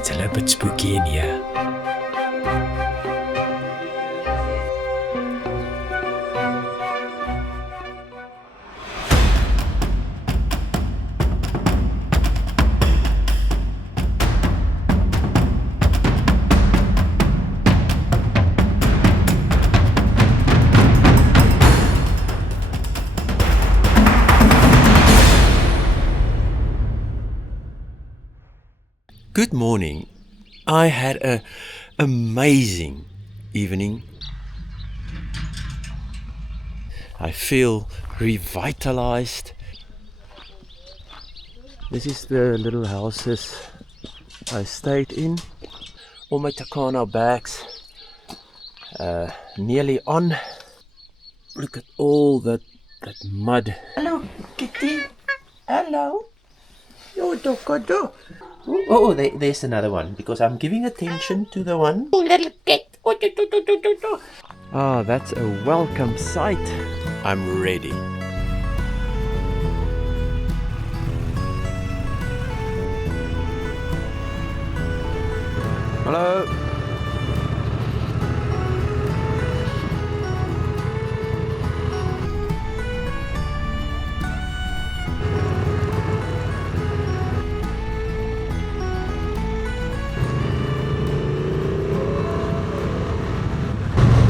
It's a little bit spooky in here. Good morning. I had an amazing evening. I feel revitalized. This is the little houses I stayed in. All my Turkana bags nearly on. Look at all that mud. Hello, kitty. Hello. Yo, do. Oh, there's another one because I'm giving attention to the one. Oh, little cat. Ah, that's a welcome sight. I'm ready. Hello.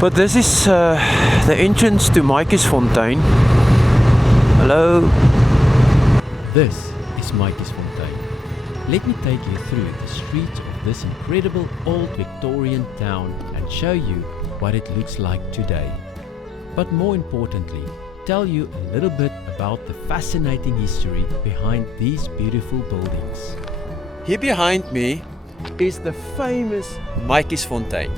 But this is the entrance to Matjiesfontein. Hello. This is Matjiesfontein. Let me take you through the streets of this incredible old Victorian town and show you what it looks like today. But more importantly, tell you a little bit about the fascinating history behind these beautiful buildings. Here behind me is the famous Matjiesfontein.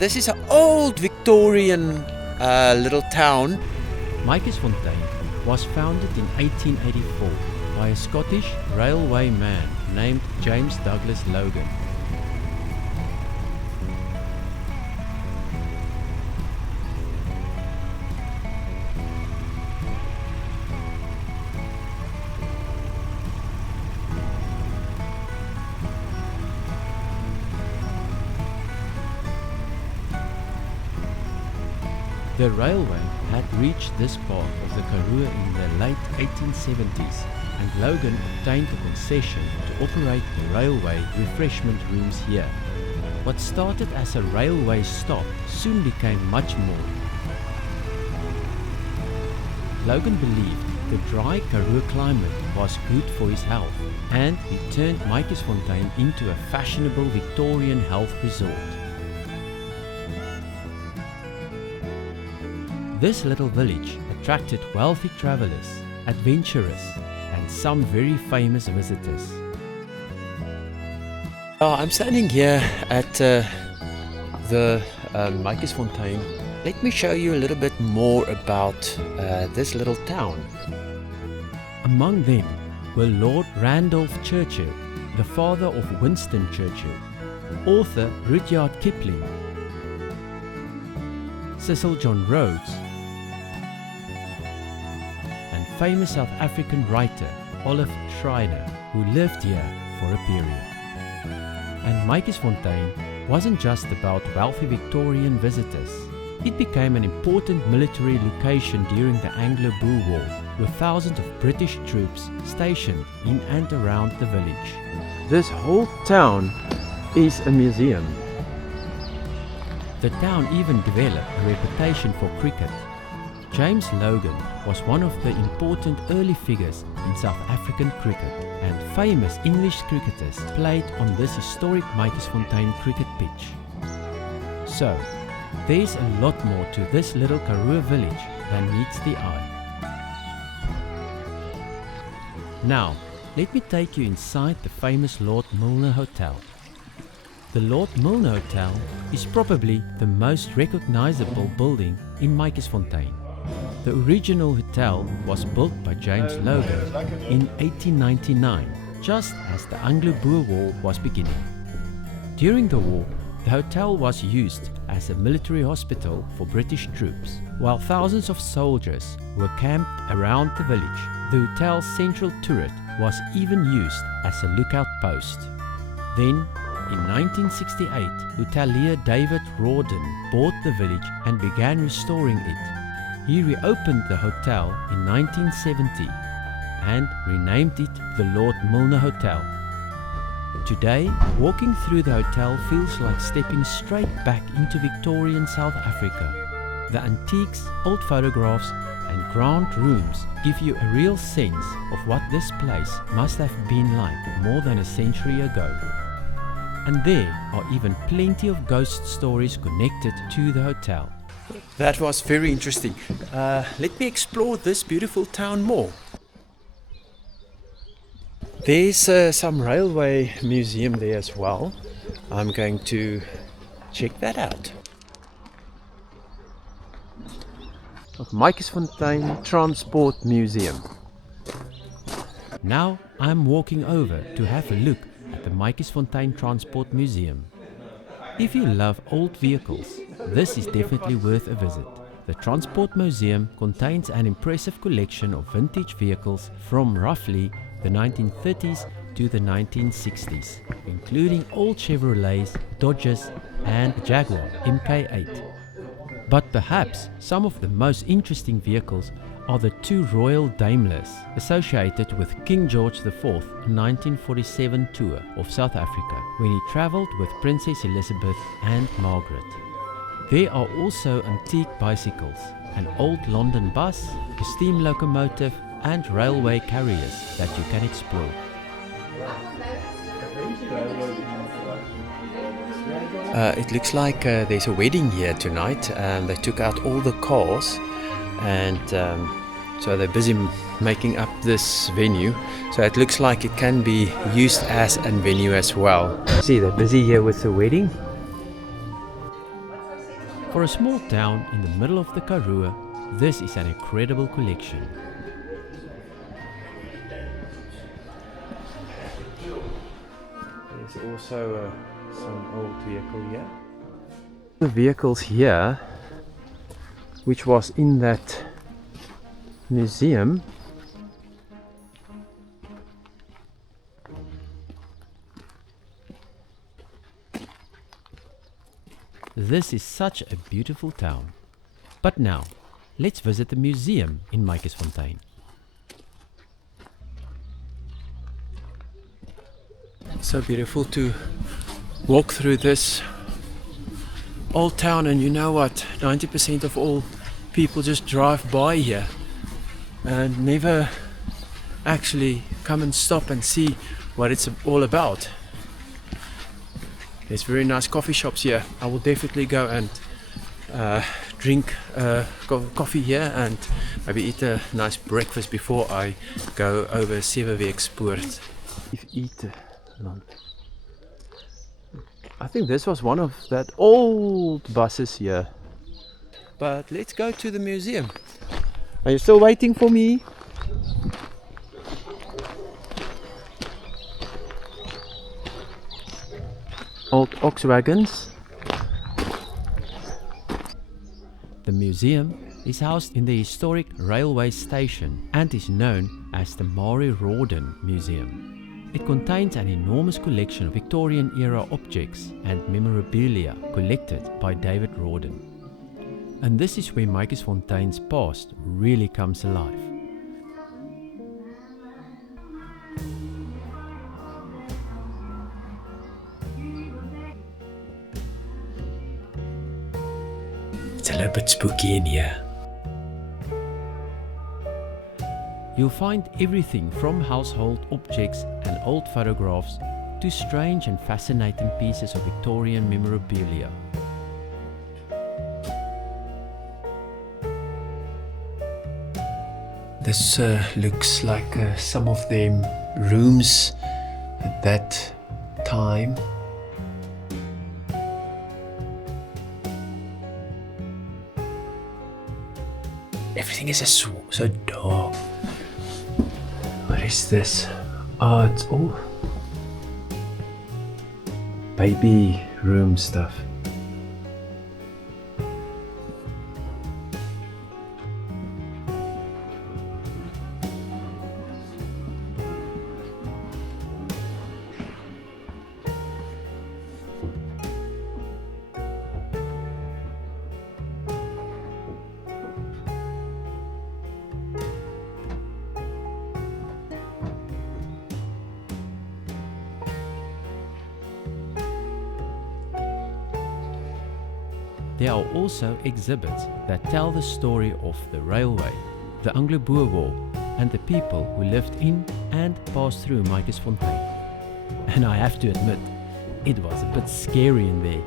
This is an old Victorian little town. Matjiesfontein was founded in 1884 by a Scottish railway man named James Logan. The railway had reached this part of the Karoo in the late 1870s, and Logan obtained a concession to operate the railway refreshment rooms here. What started as a railway stop soon became much more. Logan believed the dry Karoo climate was good for his health, and he turned Matjiesfontein into a fashionable Victorian health resort. This little village attracted wealthy travelers, adventurers, and some very famous visitors. I'm standing here at the Matjiesfontein. Let me show you a little bit more about this little town. Among them were Lord Randolph Churchill, the father of Winston Churchill, author Rudyard Kipling, Cecil John Rhodes, and famous South African writer Olive Schreiner, who lived here for a period. And Matjiesfontein wasn't just about wealthy Victorian visitors. It became an important military location during the Anglo-Boer War, with thousands of British troops stationed in and around the village. This whole town is a museum. The town even developed a reputation for cricket. James Logan was one of the important early figures in South African cricket, and famous English cricketers played on this historic Matjiesfontein cricket pitch. So, there's a lot more to this little Karoo village than meets the eye. Now, let me take you inside the famous Lord Milner Hotel. The Lord Milner Hotel is probably the most recognizable building in Matjiesfontein. The original hotel was built by James Logan in 1899, just as the Anglo-Boer War was beginning. During the war, the hotel was used as a military hospital for British troops. While thousands of soldiers were camped around the village, the hotel's central turret was even used as a lookout post. Then, In 1968, hotelier David Rawdon bought the village and began restoring it. He reopened the hotel in 1970 and renamed it the Lord Milner Hotel. Today, walking through the hotel feels like stepping straight back into Victorian South Africa. The antiques, old photographs and grand rooms give you a real sense of what this place must have been like more than a century ago. And there are even plenty of ghost stories connected to the hotel. That was very interesting. Let me explore this beautiful town more. There's some railway museum there as well. I'm going to check that out. Matjiesfontein Transport Museum. Now I'm walking over to have a look at the Matjiesfontein Transport Museum. If you love old vehicles, this is definitely worth a visit. The Transport Museum contains an impressive collection of vintage vehicles from roughly the 1930s to the 1960s, including old Chevrolets, Dodges and Jaguar MK8. But perhaps some of the most interesting vehicles are the two Royal Daimlers associated with King George IV 1947 tour of South Africa when he travelled with Princess Elizabeth and Margaret. There are also antique bicycles, an old London bus, a steam locomotive and railway carriers that you can explore. It looks like there's a wedding here tonight, and they took out all the cars, and so they're busy making up this venue. So it looks like it can be used as a venue as well. See, they're busy here with the wedding. For a small town in the middle of the Karoo, this is an incredible collection. There's also some old vehicle here. The vehicles here, which was in that museum, This is such a beautiful town. But now, let's visit the museum in Matjiesfontein. so beautiful to walk through this old town, and you know what, 90% of all people just drive by here and never actually come and stop and see what it's all about. There's very nice coffee shops here. I will definitely go and drink coffee here and maybe eat a nice breakfast before I go over Seweweekspoort. I think this was one of that old buses here. But let's go to the museum. Are you still waiting for me? Old ox wagons. The museum is housed in the historic railway station and is known as the Rawdon Museum. It contains an enormous collection of Victorian era objects and memorabilia collected by David Rawdon. And this is where Matjiesfontein's past really comes alive. It's a little bit spooky in here. You'll find everything from household objects and old photographs to strange and fascinating pieces of Victorian memorabilia. This looks like some of them rooms at that time. Everything is so dark. What is this? Oh, it's all baby room stuff. there are also exhibits that tell the story of the railway, the Anglo-Boer War, and the people who lived in and passed through Matjiesfontein. And I have to admit, it was a bit scary in there.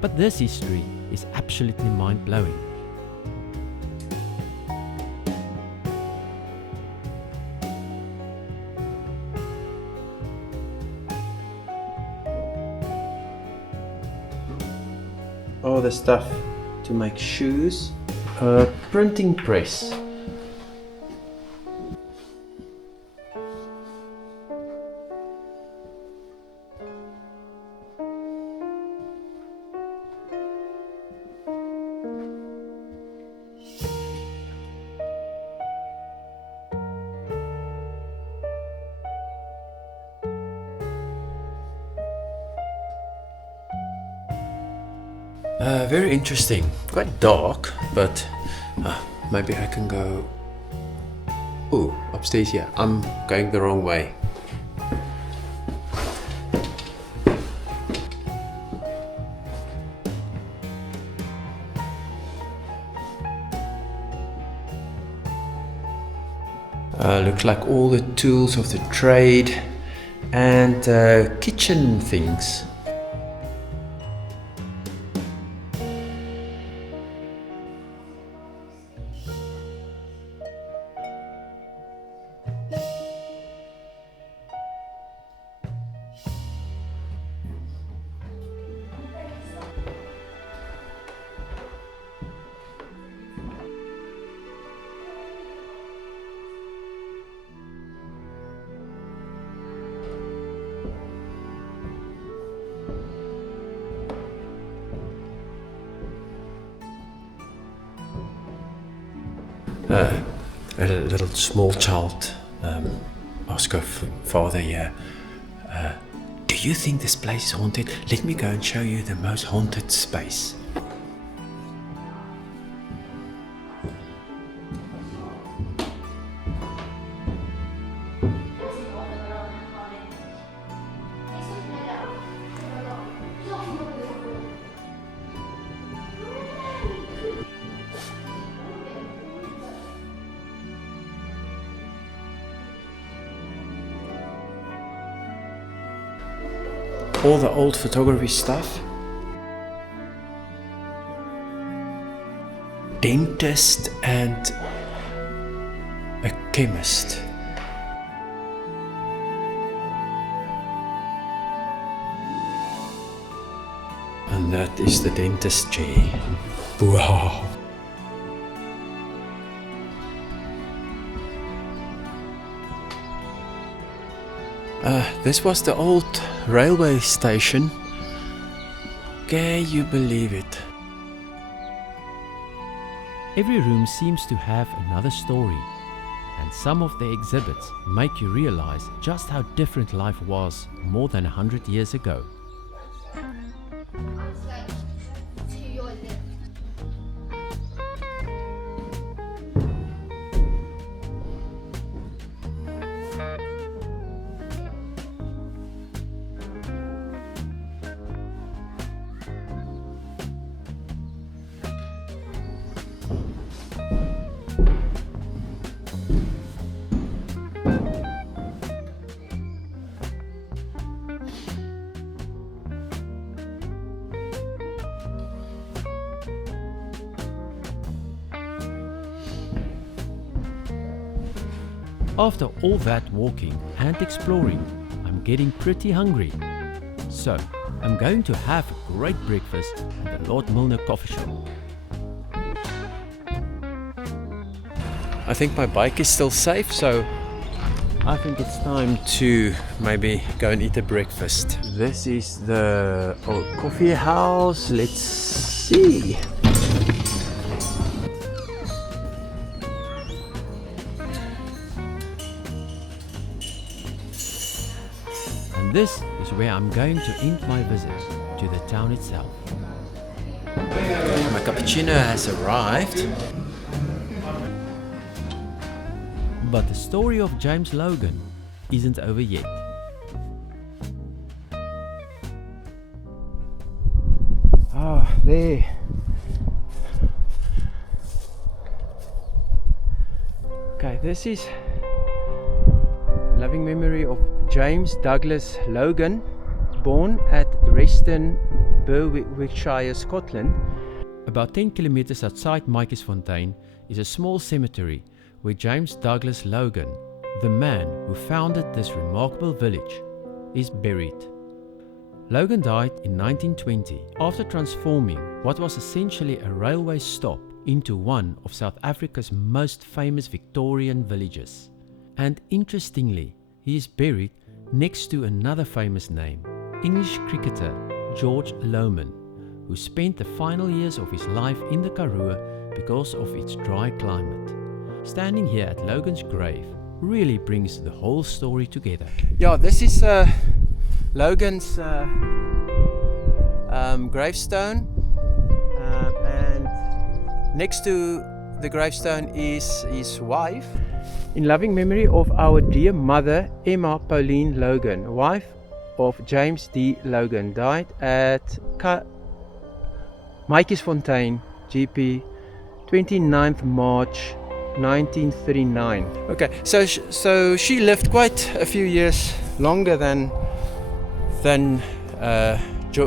But this history is absolutely mind-blowing. All the stuff to make shoes. Printing press. Very interesting. Quite dark, but maybe I can go. Oh, upstairs here. I'm going the wrong way. Looks like all the tools of the trade and kitchen things. A little small child asked her father here, do you think this place is haunted? Let me go and show you the most haunted space. All the old photography stuff. Dentist and a chemist. And that is the dentist chair. Wow. This was the old railway station. Can you believe it? Every room seems to have another story, and some of the exhibits make you realize just how different life was more than 100 years ago. After all that walking and exploring, I'm getting pretty hungry. So, I'm going to have a great breakfast at the Lord Milner coffee shop. I think my bike is still safe, so I think it's time to maybe go and eat a breakfast. This is the old coffee house. Let's see. And this is where I'm going to end my visit to the town itself. My cappuccino has arrived. But the story of James Logan isn't over yet. there. Okay, this is loving memory of James Douglas Logan, born at Reston, Berwickshire, Scotland. About 10 kilometers outside Matjiesfontein is a small cemetery where James Douglas Logan, the man who founded this remarkable village, is buried. Logan died in 1920 after transforming what was essentially a railway stop into one of South Africa's most famous Victorian villages. And interestingly, he is buried next to another famous name, English cricketer George Lohmann, who spent the final years of his life in the Karoo because of its dry climate. Standing here at Logan's grave really brings the whole story together. Yeah, this is Logan's gravestone, and next to the gravestone is his wife. In loving memory of our dear mother, Emma Pauline Logan, wife of James D. Logan, died at Matjiesfontein, GP, 29th March 1939. Okay, so she lived quite a few years longer than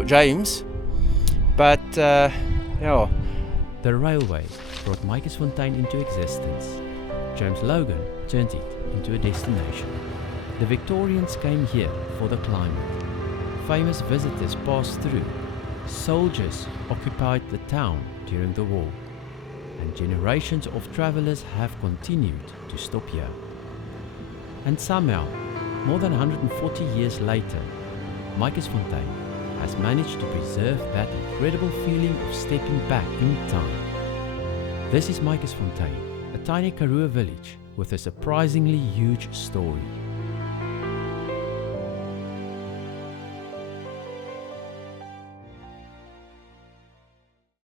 James, but yeah. The railway brought Matjiesfontein into existence. James Logan turned it into a destination. The Victorians came here for the climate. Famous visitors passed through. Soldiers occupied the town during the war. And generations of travelers have continued to stop here. And somehow, more than 140 years later, Matjiesfontein has managed to preserve that incredible feeling of stepping back in time. This is Matjiesfontein, a tiny Karoo village with a surprisingly huge story.